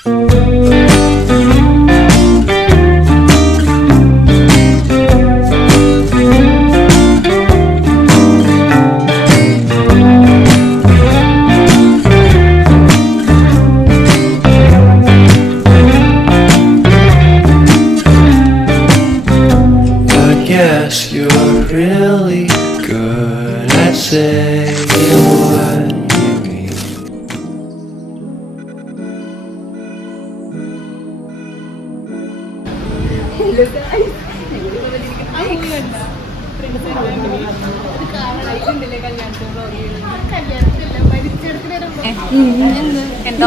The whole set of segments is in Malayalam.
എന്താ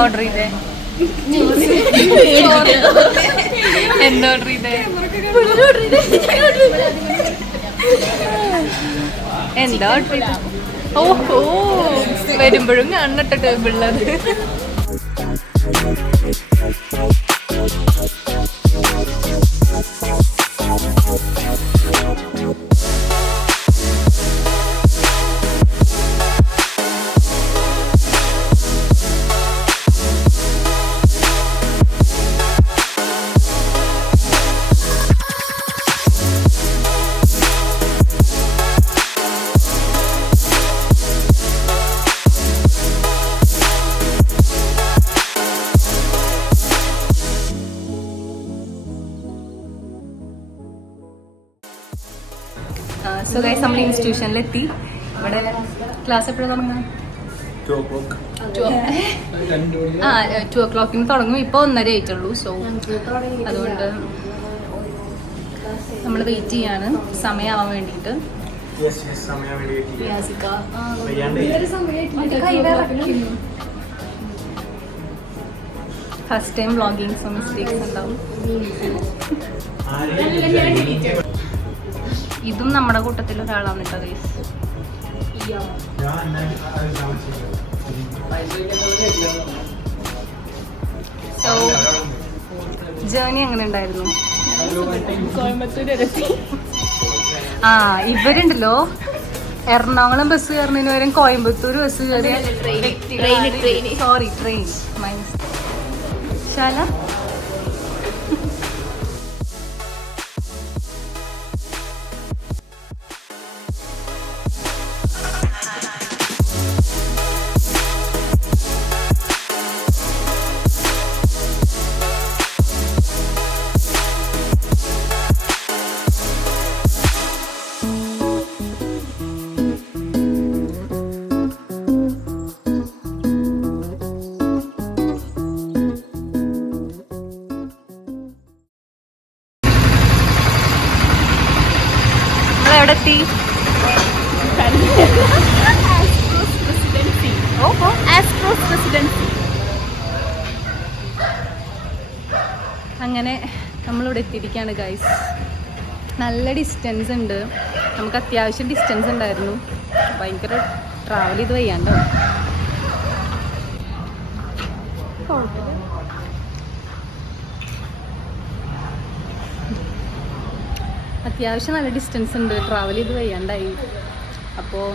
ഓർഡർ ചെയ്തേ? എന്താ ഓഹോ വരുമ്പോഴും കാണട്ടെ ടേബിളിലത്. സോ ഗൈസ് നമ്മൾ ഇൻസ്റ്റിറ്റ്യൂഷനിലെത്തി. ഇവിടെ ക്ലാസ് എപ്പോഴും തുടങ്ങുക? 2 o'clock തുടങ്ങും. ഇപ്പോൾ 1:30 ആയിട്ടുള്ളൂ. സോ അതുകൊണ്ട് നമ്മൾ വെയിറ്റ് ചെയ്യാണ് സമയമാവാൻ വേണ്ടിയിട്ട്. First time vlogging, so mistakes ഉണ്ടാവും. ഇതും നമ്മുടെ കൂട്ടത്തിൽ ഒരാളാണ് കേട്ടോ ഗൈസ്. ജേർണി എങ്ങനെ ഉണ്ടായിരുന്നു? ഇവരുണ്ടല്ലോ എറണാകുളം ബസ് കയറുന്നതിന് പകരം കോയമ്പത്തൂർ ബസ് കയറിയ ട്രെയിൻ ശാല. എവിടെത്തി? അങ്ങനെ നമ്മളിവിടെ എത്തിയിരിക്കുകയാണ് ഗൈസ്. നല്ല ഡിസ്റ്റൻസ് ഉണ്ട്, നമുക്ക് അത്യാവശ്യം ഡിസ്റ്റൻസ് ഉണ്ടായിരുന്നു. ഭയങ്കര ട്രാവൽ ചെയ്ത് വയ്യാണ്ടാവും. അത്യാവശ്യം നല്ല ഡിസ്റ്റൻസ് ഉണ്ട്, ട്രാവൽ ചെയ്ത് വയ്യാണ്ടായി. അപ്പോൾ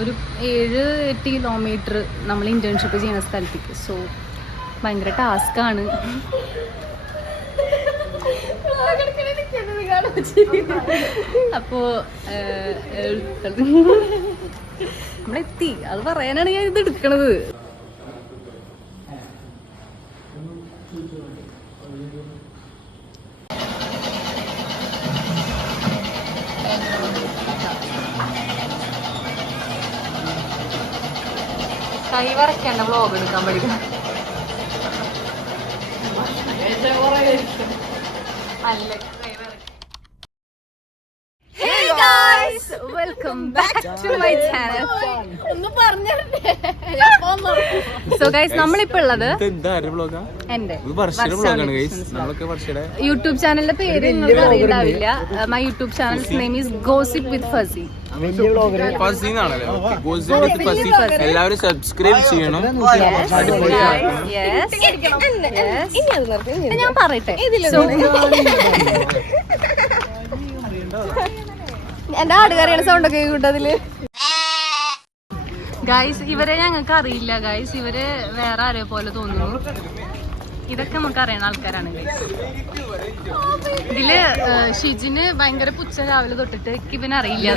ഒരു 7-8 കിലോമീറ്റർ നമ്മൾ ഇൻറ്റേൺഷിപ്പ് ചെയ്യുന്ന സ്ഥലത്തേക്ക്. സോ ഭയങ്കര ടാസ്ക്കാണ്. അപ്പോൾ നമ്മളെത്തി, അത് പറയാനാണ് ഞാൻ ഇത് എടുക്കണത്. കൈ വരയ്ക്കാണ് വ്ളോഗ് എടുക്കാൻ പഠിക്കുന്നത്. അല്ലേ welcome back to my channel. ഒന്ന് പറഞ്ഞേ. സോ ഗൈസ് നമ്മളിപ്പോ ഉള്ളത് എന്റെ യൂട്യൂബ് ചാനലിന്റെ പേര് അറിയില്ല. My YouTube channel's name is gossip with Fasi. എല്ലാവരും സബ്സ്ക്രൈബ് ചെയ്യണം. ഞാൻ പറയട്ടെ, എന്റെ ആടുകാരിയുടെ സൗണ്ട് ഒക്കെ കൂട്ടതില്. ഗൈസ് ഇവരെ ഞങ്ങൾക്ക് അറിയില്ല ഗൈസ്, ഇവര് വേറെ ആരെ പോലെ തോന്നുന്നു. ഇതൊക്കെ നമുക്ക് അറിയണ ആൾക്കാരാണ് ഗൈസ്. ഇതില് ഷിജിന് ഭയങ്കര പുച്ഛ രാവിലെ തൊട്ടിട്ട് ഇവന് അറിയില്ല.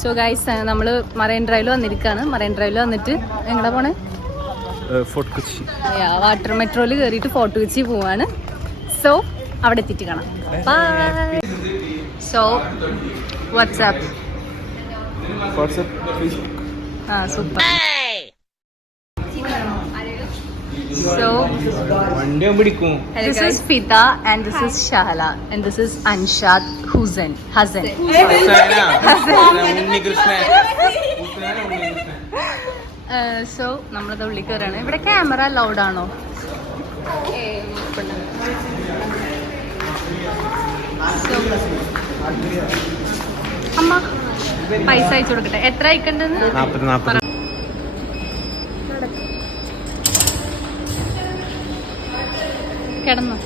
സോ ഗൈസ് നമ്മള് മറൈൻ ഡ്രൈവിൽ വന്നിരിക്കുകയാണ്. മറൈൻ ഡ്രൈവിൽ വന്നിട്ട് എങ്ങടെ പോണേ? വാട്ടർ മെട്രോയിൽ കയറിയിട്ട് ഫോർട്ട് കൊച്ചി പോവാണ്. സോ അവിടെ എത്തിയിട്ട് കാണാം. Bye. So WhatsApp super. So this is Fita and this is Shahla and this is Anshad Hussain. So നമ്മളത് ഉള്ളിൽ കയറാണ്. ഇവിടെ ക്യാമറ അലൗഡ് ആണോ? പൈസ അയച്ചു കൊടുക്കട്ടെ. എത്ര അയക്കണ്ടെന്ന്? കിടന്നു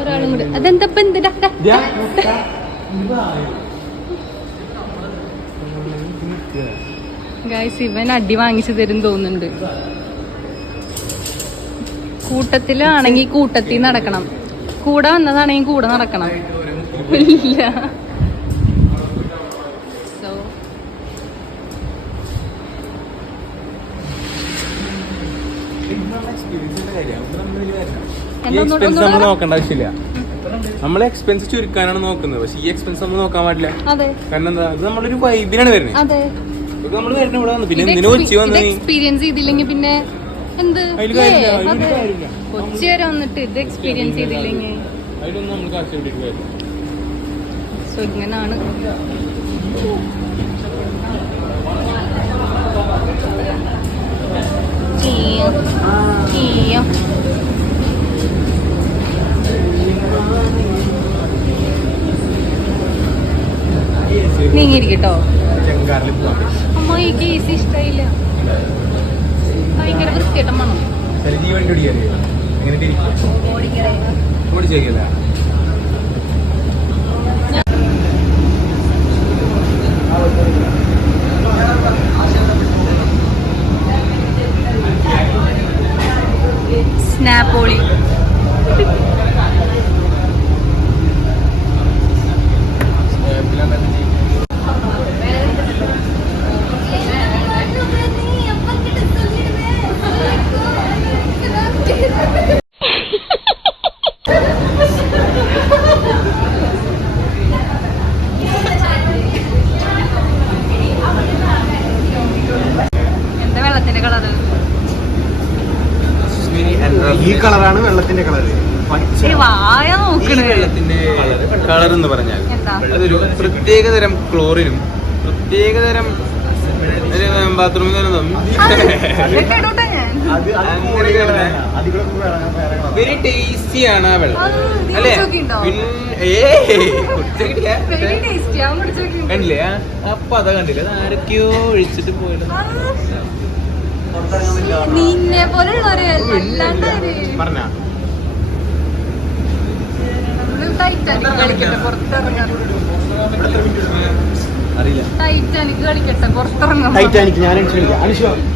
ഒരാളും കൂടെ. അതെന്താ ഗൈസ് ഇവൻ അടി വാങ്ങിച്ചു തരും തോന്നുന്നുണ്ട്. കൂട്ടത്തിലാണെങ്കിൽ കൂട്ടത്തിൽ നടക്കണം, കൂടെ വന്നതാണെങ്കിൽ കൂടെ നടക്കണം. ഇല്ല. സോ നോക്കേണ്ട ആവശ്യമില്ല. നമ്മൾ എക്സ്പെൻസ് ചുരുക്കാനാണ് നോക്കുന്നത്, പക്ഷെ ഈ എക്സ്പെൻസ് നമ്മൾ നോക്കാൻ പാടില്ല. അതെ, കാരണം എന്താ, ഇത് നമ്മളൊരു വൈബിനാണ് വരുന്നത്. അതെ, നമ്മൾ വരുന്ന ഇവിടെ വന്നു. പിന്നെ എക്സ്പീരിയൻസ് ചെയ്തില്ലെങ്കിൽ പിന്നെ എന്ത്? അതെ, കൊച്ചി വരെ വന്നിട്ട് ഇത് എക്സ്പീരിയൻസ് ചെയ്തില്ലെങ്കിൽ അതിലൊന്നും നമ്മൾ കാശ് കിട്ടിയിട്ട് വരില്ല. സോ ഇങ്ങനാണ്. നീങ്ങിയിരിക്കട്ടോ. അമ്മ ഈ കേസ് ഇഷ്ടമായില്ല, ഭയങ്കര വൃത്തിയായിട്ട് മണം. സ്നാപ്പോളി എന്താ വെള്ളത്തിന്റെ കളറ്? ഈ കളറാണ് വെള്ളത്തിന്റെ കളറ്. വായ നോക്കണേ. വെള്ളത്തിന്റെ കളർ എന്ന് പറഞ്ഞാൽ ഒരു പ്രത്യേകതരം ക്ലോറിനും പ്രത്യേകതരം ബാത്റൂമിൽ വെരി ടേസ്റ്റിയാണ് ആ വെള്ളം അല്ലേ? കണ്ടില്ലേ? അപ്പൊ അതാ കണ്ടില്ല, അത് ആരൊക്കെയോ ഒഴിച്ചിട്ട് പോയിട്ട് നിന്നെ പോലുള്ളവര് പറഞ്ഞ ടൈറ്റാനിക് കളിക്കട്ടെ പുറത്തിറങ്ങാം. ടൈറ്റാനിക് കളിക്കട്ടെ പുറത്തിറങ്ങാൻ. ടൈറ്റാനിക് ഞാൻ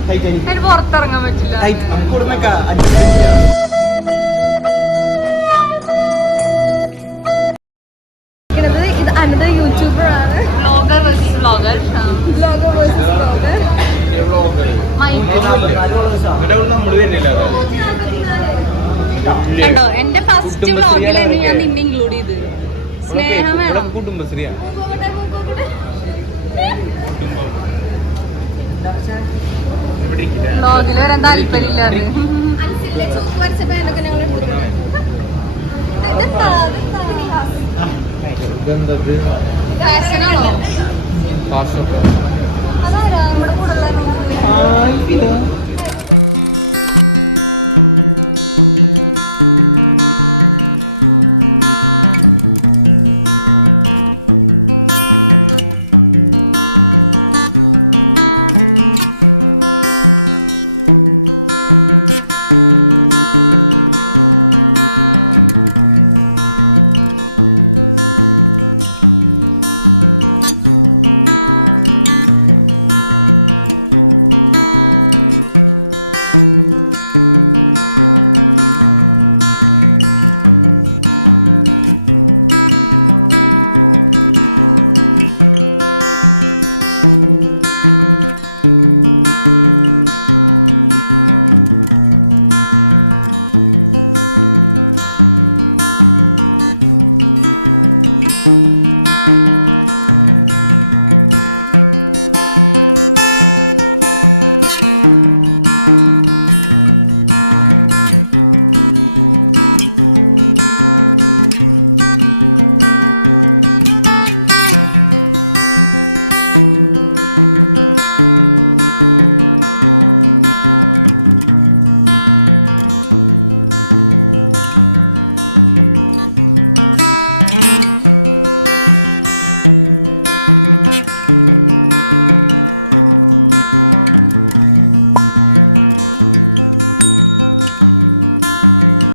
ടൈറ്റാനിക് അതിന് പുറത്തിറങ്ങാൻ പറ്റില്ല. ഇത് അനദർ യൂട്യൂബർ ആണ്. Vlogger versus vlogger. Vlogger versus vlogger. നമ്മൾ വരുന്നില്ല. കണ്ടോ, എന്റെ ഫസ്റ്റ് വ്ളോഗിൽ തന്നെ ഞാൻ നിന്നെ ഇൻക്ലൂഡ് ചെയ്ത്. സ്നേഹം വേണം. കുടുംബശ്രീയാണ്. വ്ളോഗിൽ വരാൻ താല്പര്യമില്ലാതെ അൻസിലെ ചൂക്ക് വരച്ച പാനൊക്കെ ഞങ്ങൾ ഫാഷനാണോ? ടാ